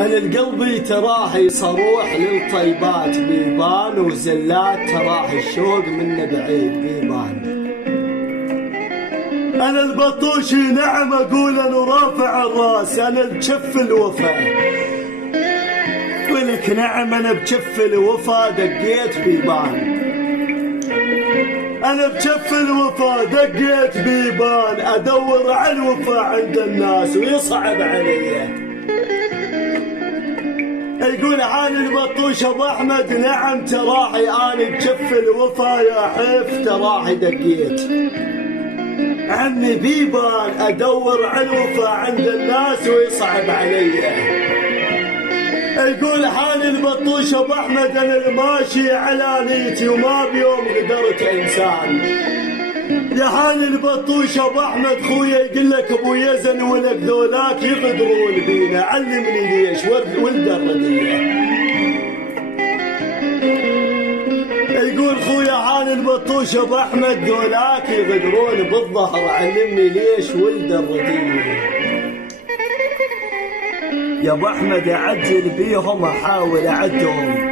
أنا القلبي تراحي صروح للطيبات بيبان، وزلات تراحي الشوق منه بعيد بيبان. أنا البطوشي نعم أقول أنا رافع الراس، أنا بجف الوفا ولك نعم أنا بجف الوفا دقيت بيبان. أنا بجف الوفا دقيت بيبان، أدور على الوفا عند الناس ويصعب علي. يقول حال البطوش ابو احمد نعم تراحي انا بجف الوفا يا حيف تراحي دقيت. عمي بيبان ادور على الوفا عند الناس ويصعب علي. يقول حال البطوش ابو احمد انا الماشي على نيتي وما بيوم قدرت انسان. يا حال البطوش ابو احمد خويا يقول لك ابو يزن ولك ذولاك يغدرون بينا، علمني ليش ولد الرديه. يقول خويا حال البطوش ابو احمد ذولاك يغدرون بالظهر، علمني ليش ولد الرديه. يا ابو احمد اعجل بيهم احاول اعدهم،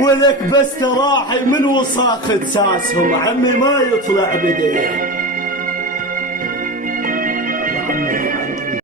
ولك بس تراحي من وساخة ساسهم عمي ما يطلع بديه.